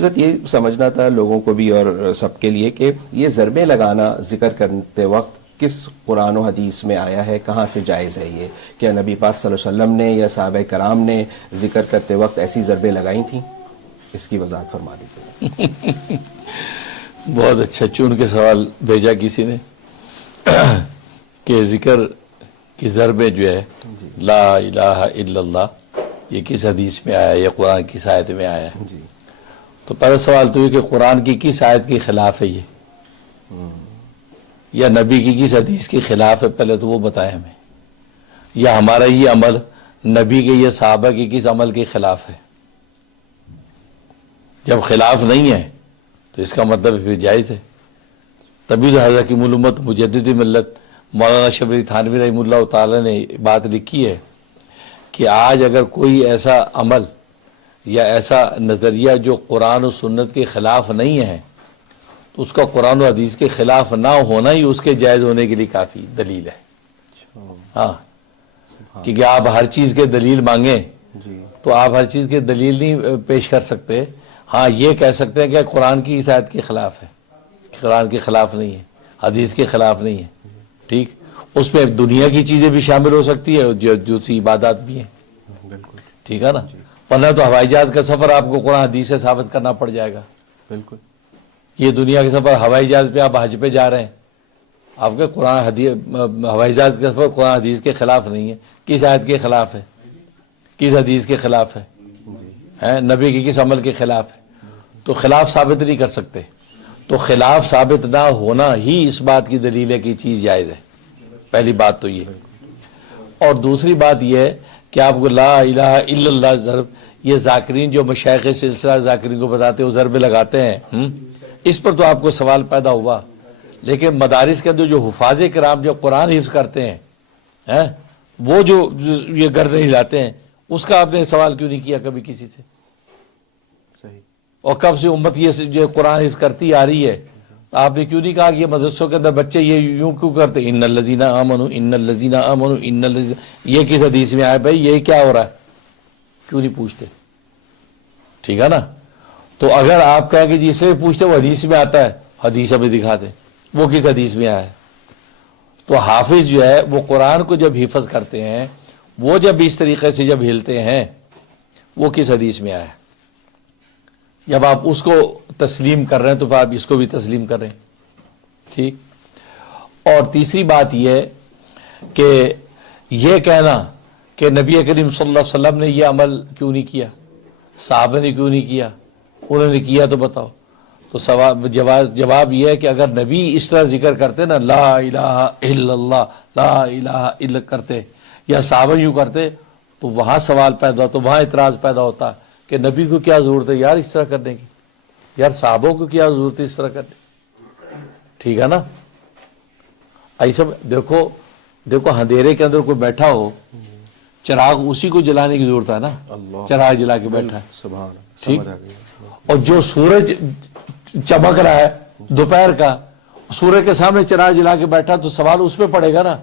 حضرت یہ سمجھنا تھا لوگوں کو بھی اور سب کے لیے کہ یہ ضربیں لگانا ذکر کرتے وقت کس قرآن و حدیث میں آیا ہے، کہاں سے جائز ہے یہ؟ کیا نبی پاک صلی اللہ علیہ وسلم نے یا صحابہ کرام نے ذکر کرتے وقت ایسی ضربیں لگائی تھیں؟ اس کی وضاحت فرما دیجیے۔ بہت اچھا چن کے سوال بھیجا کسی نے کہ ذکر کی ضربیں جو ہے لا الہ الا اللہ یہ کس حدیث میں آیا ہے یا قرآن کی آیت میں آیا ہے؟ تو پہلا سوال تو یہ کہ قرآن کی کس آیت کے خلاف ہے یہ، یا نبی کی کس حدیث کے خلاف ہے، پہلے تو وہ بتائیں ہمیں، یا ہمارا یہ عمل نبی کے یا صحابہ کے کس عمل کے خلاف ہے۔ جب خلاف نہیں ہے تو اس کا مطلب پھر جائز ہے۔ تبھی تو حضرت کی ملومت مجدد ملت مولانا شبلی تھانوی رحمہ اللہ تعالی نے بات لکھی ہے کہ آج اگر کوئی ایسا عمل یا ایسا نظریہ جو قرآن و سنت کے خلاف نہیں ہے تو اس کا قرآن و حدیث کے خلاف نہ ہونا ہی اس کے جائز ہونے کے لیے کافی دلیل ہے۔ ہاں، کیونکہ آپ ہر چیز کے دلیل مانگیں تو آپ ہر چیز کے دلیل نہیں پیش کر سکتے۔ ہاں یہ کہہ سکتے ہیں کہ قرآن کی اس آیت کے خلاف ہے، قرآن کے خلاف نہیں ہے، حدیث کے خلاف نہیں ہے، ٹھیک، اس میں دنیا کی چیزیں بھی شامل ہو سکتی ہے جو دوسری عبادات بھی ہیں، ٹھیک ہے نا؟ ورنہ تو ہوائی جہاز کا سفر آپ کو قرآن حدیث سے ثابت کرنا پڑ جائے گا۔ بالکل، یہ دنیا کے سفر ہوائی جہاز پہ آپ حج پہ جا رہے ہیں، آپ کے قرآن حدیث ہوائی جہاز کا سفر قرآن حدیث کے خلاف نہیں ہے، کس آیت کے خلاف ہے، کس حدیث کے خلاف ہے، نبی کے کس عمل کے خلاف ہے؟ تو خلاف ثابت نہیں کر سکتے، تو خلاف ثابت نہ ہونا ہی اس بات کی دلیل ہے کہ چیز جائز ہے۔ پہلی بات تو یہ، اور دوسری بات یہ ہے کہ آپ کو لا الہ الا اللہ ضرب، یہ ذاکرین جو مشائخ سلسلہ ذاکرین کو بتاتے ہیں وہ ضرب لگاتے ہیں، اس پر تو آپ کو سوال پیدا ہوا، لیکن مدارس کے اندر جو حفاظ کرام جو قرآن حفظ کرتے ہیں وہ جو یہ گردن ہلاتے ہیں، اس کا آپ نے سوال کیوں نہیں کیا کبھی کسی سے؟ اور کب سے امت یہ جو قرآن حفظ کرتی آ رہی ہے، آپ نے کیوں نہیں کہا کہ یہ مدرسوں کے اندر بچے یہ یوں کیوں کرتے؟ ان الذین آمنوا ان الذین آمنوا ان الذین، یہ کس حدیث میں آئے بھائی، یہ کیا ہو رہا ہے؟ کیوں نہیں پوچھتے؟ ٹھیک ہے نا؟ تو اگر آپ کہیں کہ جی اس لیے پوچھتے وہ حدیث میں آتا ہے، حدیث ہمیں دکھا دیں وہ کس حدیث میں آیا ہے۔ تو حافظ جو ہے وہ قرآن کو جب حفظ کرتے ہیں، وہ جب اس طریقے سے جب ہلتے ہیں، وہ کس حدیث میں آیا ہے؟ جب آپ اس کو تسلیم کر رہے ہیں تو پھر آپ اس کو بھی تسلیم کر رہے ہیں، ٹھیک۔ اور تیسری بات یہ ہے کہ یہ کہنا کہ نبی کریم صلی اللہ علیہ وسلم نے یہ عمل کیوں نہیں کیا، صحابہ نے کیوں نہیں کیا، انہوں نے کیا تو بتاؤ۔ تو جواب یہ ہے کہ اگر نبی اس طرح ذکر کرتے نا لا الہ الا اللہ لا الہ الا کرتے، یا صحابہ یوں کرتے، تو وہاں سوال پیدا ہوتا، وہاں اعتراض پیدا ہوتا کہ نبی کو کیا ضرورت ہے یار اس طرح کرنے کی، یار صحابوں کو کیا ضرورت ہے اس طرح کرنے کی، ٹھیک ہے نا؟ ایسا دیکھو اندھیرے کے اندر کوئی بیٹھا ہو، چراغ اسی کو جلانے کی ضرورت ہے نا، چراغ جلا کے بیٹھا ہے، ٹھیک۔ اور جو سورج چمک رہا ہے دوپہر کا، سورج کے سامنے چراغ جلا کے بیٹھا تو سوال اس پہ پڑے گا نا،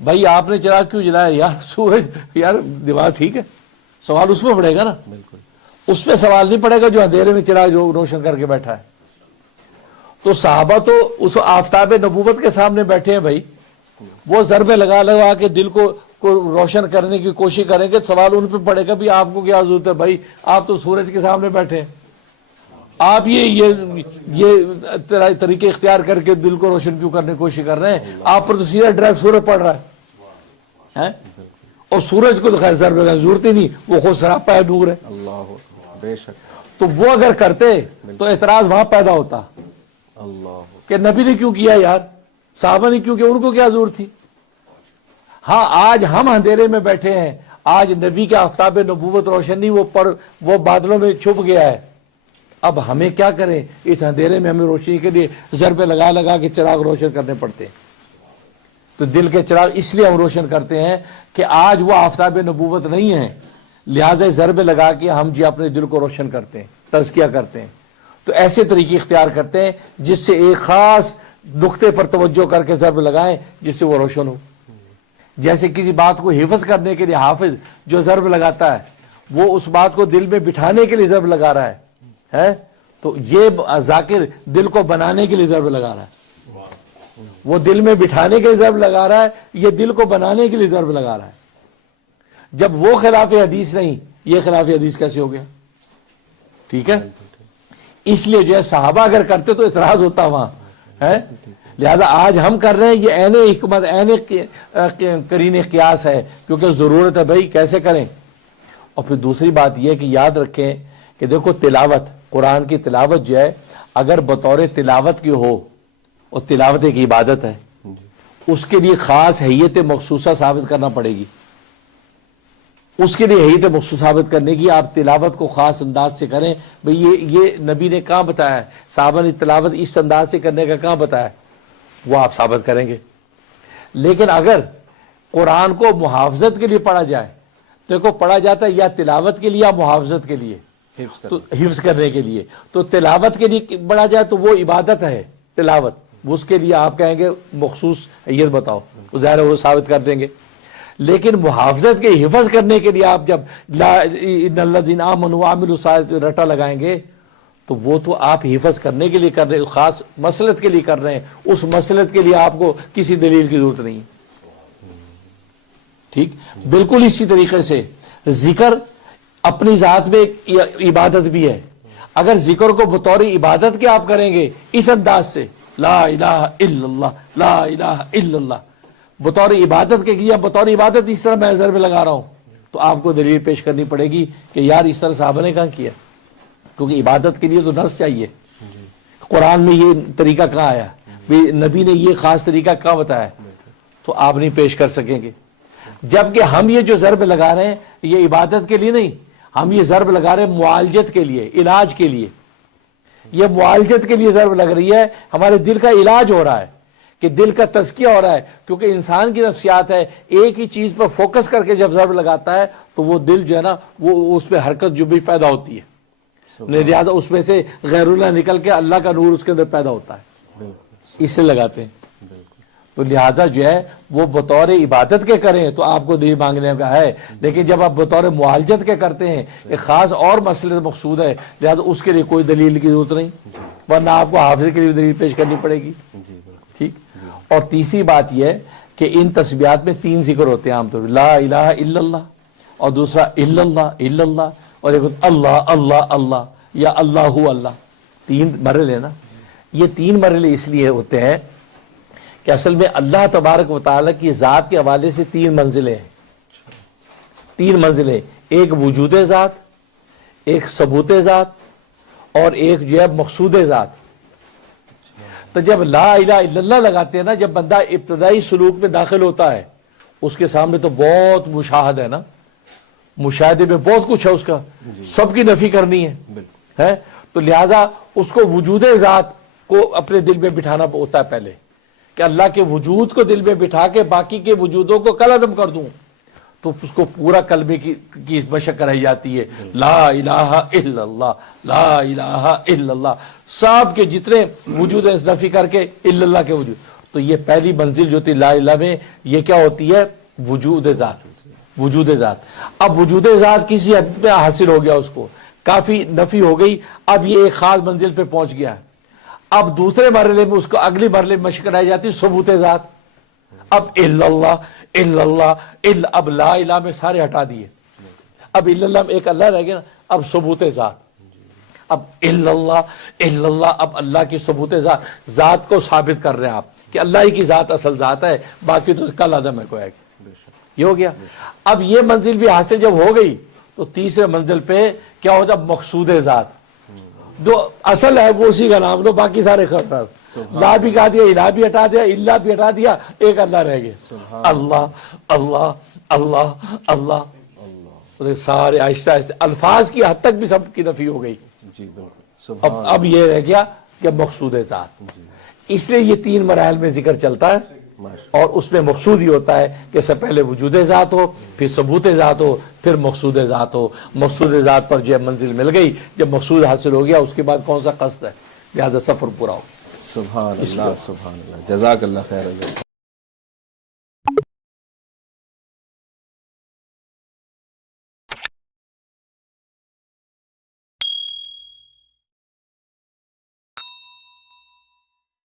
بھائی آپ نے چراغ کیوں جلایا؟ یار سورج، یار دماغ ٹھیک ہے، سوال اس پہ پڑے گا نا، بالکل اس پہ سوال نہیں پڑے گا جو اندھیرے میں چراغ روشن کر کے بیٹھا ہے۔ تو صحابہ تو اس آفتاب نبوت کے سامنے بیٹھے ہیں بھائی، وہ ضربیں لگا کے دل کو روشن کرنے کی کوشش کریں گے، سوال ان پہ پڑے گا بھی آپ کو کیا ضرورت ہے بھائی، آپ تو سورج کے سامنے بیٹھے ہیں، آپ یہ طریقے اختیار کر کے دل کو روشن کیوں کرنے کی کوشش کر رہے ہیں؟ آپ پر تو سیدھا ڈائریکٹ سورج پڑ رہا ہے، اور سورج کو تو خیر ضرب کی ضرورت ہی نہیں، وہ خود سراپا ہے، نور ہے، اللہ بے شک۔ تو وہ اگر کرتے تو اعتراض وہاں پیدا ہوتا کہ نبی نے کیوں کیا یار، صحابہ نے کیوں کیا، ان کو کیا ضرورت تھی؟ ہاں آج ہم اندھیرے میں بیٹھے ہیں، آج نبی کا آفتاب نبوت روشن نہیں، وہ بادلوں میں چھپ گیا ہے، اب ہمیں کیا کریں؟ اس اندھیرے میں ہمیں روشنی کے لیے ضربے لگا کے چراغ روشن کرنے پڑتے ہیں۔ تو دل کے چراغ اس لیے ہم روشن کرتے ہیں کہ آج وہ آفتاب نبوت نہیں ہے، لہٰذا ضربے لگا کے ہم جی اپنے دل کو روشن کرتے ہیں، تزکیہ کرتے ہیں۔ تو ایسے طریقے اختیار کرتے ہیں جس سے ایک خاص نقطے پر توجہ کر کے ضرب لگائیں جس سے وہ روشن ہو۔ جیسے کسی بات کو حفظ کرنے کے لیے حافظ جو ضرب لگاتا ہے، وہ اس بات کو دل میں بٹھانے کے لیے ضرب لگا رہا ہے، تو یہ ذاکر دل کو بنانے کے لیے ضرب لگا رہا ہے، وہ دل میں بٹھانے کے لیے ضرب لگا رہا ہے، یہ دل کو بنانے کے لیے ضرب لگا رہا ہے۔ جب وہ خلاف حدیث نہیں، یہ خلاف حدیث کیسے ہو گیا؟ ٹھیک ہے، اس لیے جو ہے صحابہ اگر کرتے تو اعتراض ہوتا وہاں ہے، لہذا آج ہم کر رہے ہیں، یہ عین حکمت عین قرین قیاس ہے، کیونکہ ضرورت ہے بھائی کیسے کریں۔ اور پھر دوسری بات یہ کہ یاد رکھیں کہ دیکھو تلاوت، قرآن کی تلاوت جو ہے اگر بطور تلاوت کی ہو، اور تلاوت ایک عبادت ہے، اس کے لیے خاص حیت مخصوصہ ثابت کرنا پڑے گی، اس کے لیے حیت مخصوص ثابت کرنے کی آپ تلاوت کو خاص انداز سے کریں۔ بھئی یہ نبی نے کہاں بتایا ہے، صحابہ نے تلاوت اس انداز سے کرنے کا کہاں بتایا ہے، وہ آپ ثابت کریں گے۔ لیکن اگر قرآن کو محافظت کے لیے پڑھا جائے، دیکھو پڑھا جاتا ہے یا تلاوت کے لیے یا محافظت کے لیے، تو حفظ کرنے کے لیے، تو تلاوت کے لیے پڑھا جائے تو وہ عبادت ہے تلاوت، اس کے لیے آپ کہیں گے مخصوص حیت بتاؤ، ظاہر ہے وہ ثابت کر دیں گے۔ لیکن محافظت کے حفظ کرنے کے لیے آپ جب لا ان الذین آمنوا وعملوا الصالحات رٹا لگائیں گے تو وہ تو آپ حفظ کرنے کے لیے کر رہے ہیں، خاص مصلحت کے لیے کر رہے ہیں، اس مصلحت کے لیے آپ کو کسی دلیل کی ضرورت نہیں۔ ٹھیک، بالکل اسی طریقے سے ذکر اپنی ذات میں ایک عبادت بھی ہے، اگر ذکر کو بطور عبادت کے آپ کریں گے اس انداز سے لا الہ الا اللہ لا الہ الا اللہ بطور عبادت کے کیا، بطور عبادت اس طرح میں ضرب لگا رہا ہوں، تو آپ کو دلیل پیش کرنی پڑے گی کہ یار اس طرح صحابہ نے کہاں کیا، کیونکہ عبادت کے لیے تو نص چاہیے۔ قرآن میں یہ طریقہ کہاں آیا، نبی نے یہ خاص طریقہ کہاں بتایا، تو آپ نہیں پیش کر سکیں گے۔ جبکہ ہم یہ جو ضرب لگا رہے ہیں یہ عبادت کے لیے نہیں، ہم یہ ضرب لگا رہے ہیں معالجت کے لیے، علاج کے لیے، یہ معالجت کے لیے ضرب لگ رہی ہے، ہمارے دل کا علاج ہو رہا ہے کہ دل کا تزکیہ ہو رہا ہے، کیونکہ انسان کی نفسیات ہے ایک ہی چیز پر فوکس کر کے جب ضرب لگاتا ہے تو وہ دل جو ہے نا وہ اس پہ حرکت جو بھی پیدا ہوتی ہے، لہذا اس میں سے غیر اللہ نکل کے اللہ کا نور اس کے اندر پیدا ہوتا ہے، اس سے لگاتے ہیں۔ تو لہذا جو ہے وہ بطور عبادت کے کریں تو آپ کو دلیل مانگنے کا ہے، لیکن جب آپ بطور معالجت کے کرتے ہیں ایک خاص اور مسئلے مقصود ہے، لہذا اس کے لیے کوئی دلیل کی ضرورت نہیں، ورنہ آپ کو حافظ کے لیے دلیل پیش کرنی پڑے گی۔ ٹھیک، اور تیسری بات یہ ہے کہ ان تسبیحات میں 3 ذکر ہوتے ہیں عام طور پر، لا الہ الا اللہ، اور دوسرا الا اللہ، اور ایک اللہ اللہ اللہ یا اللہ اللہ، 3 مرحلے نا۔ یہ 3 مرحلے اس لیے ہوتے ہیں کہ اصل میں اللہ تبارک و تعالیٰ کی ذات کے حوالے سے 3 منزلیں ہیں، 3 منزلیں، ایک وجود ذات، ایک ثبوت ذات، اور ایک جو ہے مقصود ذات۔ تو جب لا الہ الا اللہ لگاتے ہیں نا، جب بندہ ابتدائی سلوک میں داخل ہوتا ہے اس کے سامنے تو بہت مشاہد ہے نا، مشاہدے میں بہت کچھ ہے، اس کا سب کی نفی کرنی ہے، تو لہذا اس کو وجود ذات کو اپنے دل میں بٹھانا ہوتا ہے پہلے، کہ اللہ کے وجود کو دل میں بٹھا کے باقی کے وجودوں کو کل عدم کر دوں، تو اس کو پورا کلمے کی مشق کرائی جاتی ہے، لا الہ الا اللہ لا الہ الا اللہ، سب کے جتنے وجود ہیں نفی کر کے الا اللہ کے وجود۔ تو یہ پہلی منزل جو تھی لا الہ میں، یہ کیا ہوتی ہے، وجود ذات، وجود ذات۔ اب وجود ذات کسی حد پہ حاصل ہو گیا، اس کو کافی نفی ہو گئی، اب یہ ایک خاص منزل پہ پہنچ گیا ہے۔ اب دوسرے مرحلے میں اس کو اگلی مرحلے میں مشق کرائی جاتی ہے ثبوت ذات، اب الا اللہ اب لا الہ میں سارے ہٹا دیے، اب الا اللہ میں ایک اللہ رہ گیا نا، اب ثبوت ذات، اب الا اللہ اب اللہ کی ثبوت ذات کو ثابت کر رہے ہیں آپ کہ اللہ ہی کی ذات اصل ذات ہے، باقی تو کل عدم ہے کوئی، یہ ہو گیا۔ اب یہ منزل بھی حاصل جب ہو گئی تو تیسرے منزل پہ کیا ہوتا ہے، مقصود ذات، جو اصل ہے وہ اسی کا نام لو، باقی سارے خطرات، لا بھی کہا دیا، الہ بھی ہٹا دیا، اللہ بھی ہٹا دیا، ایک اللہ رہ گیا، اللہ اللہ اللہ اللہ، سارے آہستہ آہستہ الفاظ کی حد تک بھی سب کی نفی ہو گئی۔ اب یہ رہ گیا کہ مقصود ذات، اس لیے یہ 3 مراحل میں ذکر چلتا ہے، اور اس میں مقصود ہی ہوتا ہے کہ سب پہلے وجود ذات ہو، پھر ثبوت ذات ہو، پھر مقصود ذات ہو۔ مقصود ذات پر جو منزل مل گئی، جب مقصود حاصل ہو گیا اس کے بعد کون سا قصد ہے، لہذا سفر پورا ہو۔ سبحان اللہ سبحان اللہ، جزاک اللہ خیر۔